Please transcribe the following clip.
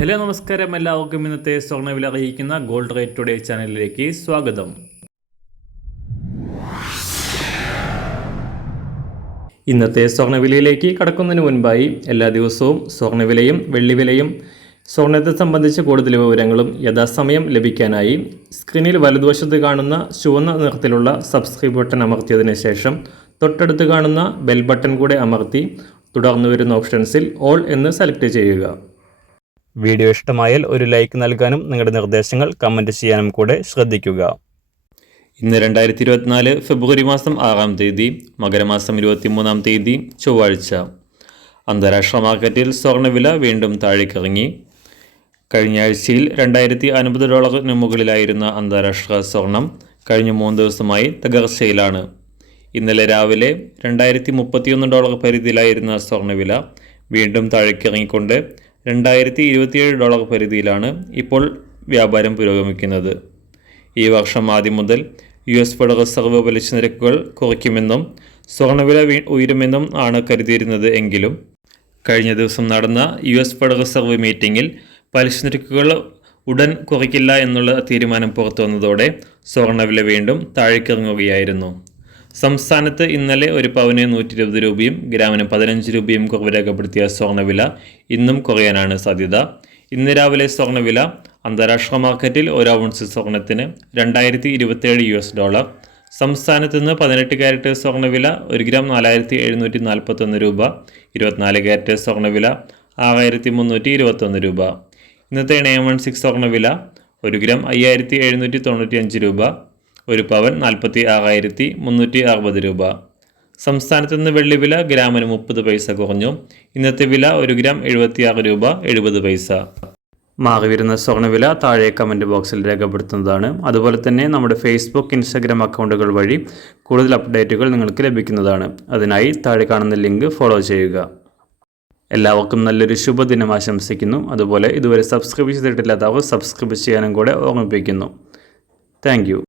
Hello നമസ്കാരം, എല്ലാവർക്കും ഇന്നത്തെ സ്വർണ്ണവില അറിയിക്കുന്ന ഗോൾഡ് റേറ്റ് ടുഡേ ചാനലിലേക്ക് സ്വാഗതം. ഇന്നത്തെ സ്വർണ്ണവിലയിലേക്ക് കടക്കുന്നതിന് മുൻപായി എല്ലാ ദിവസവും സ്വർണ്ണവിലയും വെള്ളിവിലയും സ്വർണ്ണത്തെ സംബന്ധിച്ച് കൂടുതൽ വിവരങ്ങളും യഥാസമയം ലഭിക്കാനായി സ്ക്രീനിൽ വലതുവശത്ത് കാണുന്ന ചുവന്ന നിറത്തിലുള്ള സബ്സ്ക്രൈബ് ബട്ടൺ അമർത്തിയതിനു ശേഷം തൊട്ടടുത്ത് കാണുന്ന ബെൽ ബട്ടൺ കൂടെ അമർത്തി തുടർന്ന് വരുന്ന ഓപ്ഷൻസിൽ ഓൾ എന്ന് സെലക്ട് ചെയ്യുക. വീഡിയോ ഇഷ്ടമായാൽ ഒരു ലൈക്ക് നൽകാനും നിങ്ങളുടെ നിർദ്ദേശങ്ങൾ കമൻറ്റ് ചെയ്യാനും കൂടെ ശ്രദ്ധിക്കുക. ഇന്ന് 2024 ഫെബ്രുവരി മാസം 6-ാം തീയതി, മകരമാസം 23-ാം തീയതി ചൊവ്വാഴ്ച. അന്താരാഷ്ട്ര മാർക്കറ്റിൽ സ്വർണ്ണവില വീണ്ടും താഴേക്കിറങ്ങി. കഴിഞ്ഞ ആഴ്ചയിൽ $2050 മുകളിലായിരുന്ന അന്താരാഷ്ട്ര സ്വർണം കഴിഞ്ഞ 3 ദിവസമായി തകർച്ചയിലാണ്. ഇന്നലെ രാവിലെ $2031 പരിധിയിലായിരുന്ന സ്വർണ്ണവില വീണ്ടും താഴേക്കിറങ്ങിക്കൊണ്ട് $2027 പരിധിയിലാണ് ഇപ്പോൾ വ്യാപാരം പുരോഗമിക്കുന്നത്. ഈ വർഷം ആദ്യം മുതൽ US ഫെഡറൽ റിസർവ് പലിശ നിരക്കുകൾ കുറയ്ക്കുമെന്നും സ്വർണ്ണവില ഉയരുമെന്നും ആണ് കരുതിയിരുന്നത്. എങ്കിലും കഴിഞ്ഞ ദിവസം നടന്ന US ഫെഡറൽ റിസർവ് മീറ്റിംഗിൽ പലിശ നിരക്കുകൾ ഉടൻ കുറയ്ക്കില്ല എന്നുള്ള തീരുമാനം പുറത്തു വന്നതോടെ സ്വർണ്ണവില വീണ്ടും താഴേക്കിറങ്ങുകയായിരുന്നു. സംസ്ഥാനത്ത് ഇന്നലെ ഒരു പവന് 120 രൂപയും ഗ്രാമിന് 15 രൂപയും കുറവ് രേഖപ്പെടുത്തിയ സ്വർണ്ണവില ഇന്നും കുറയാനാണ് സാധ്യത. ഇന്ന് രാവിലെ സ്വർണ്ണവില അന്താരാഷ്ട്ര മാർക്കറ്റിൽ 1 ഔൺസ് സ്വർണ്ണത്തിന് $2027. സംസ്ഥാനത്ത് നിന്ന് 18 കാരറ്റ് സ്വർണ്ണവില 1 ഗ്രാം 4741 രൂപ, 24 കാരറ്റ് സ്വർണ്ണവില 6321 രൂപ. ഇന്നത്തെ 916 സ്വർണ്ണവില 1 ഗ്രാം 5795 രൂപ, ഒരു പവൻ 46,360 രൂപ. സംസ്ഥാനത്ത് നിന്ന് വെള്ളിവില ഗ്രാമിന് 30 പൈസ കുറഞ്ഞു. ഇന്നത്തെ വില 1 ഗ്രാം 76 രൂപ 70 പൈസ. മാറി വരുന്ന സ്വർണ്ണവില താഴെ കമൻറ്റ് ബോക്സിൽ രേഖപ്പെടുത്തുന്നതാണ്. അതുപോലെ തന്നെ നമ്മുടെ ഫേസ്ബുക്ക്, ഇൻസ്റ്റാഗ്രാം അക്കൗണ്ടുകൾ വഴി കൂടുതൽ അപ്ഡേറ്റുകൾ നിങ്ങൾക്ക് ലഭിക്കുന്നതാണ്. അതിനായി താഴെ കാണുന്ന ലിങ്ക് ഫോളോ ചെയ്യുക. എല്ലാവർക്കും നല്ലൊരു ശുഭദിനം ആശംസിക്കുന്നു. അതുപോലെ ഇതുവരെ സബ്സ്ക്രൈബ് ചെയ്തിട്ടില്ലാത്തവർ സബ്സ്ക്രൈബ് ചെയ്യാനും കൂടെ ഓർമ്മിപ്പിക്കുന്നു. Thank you.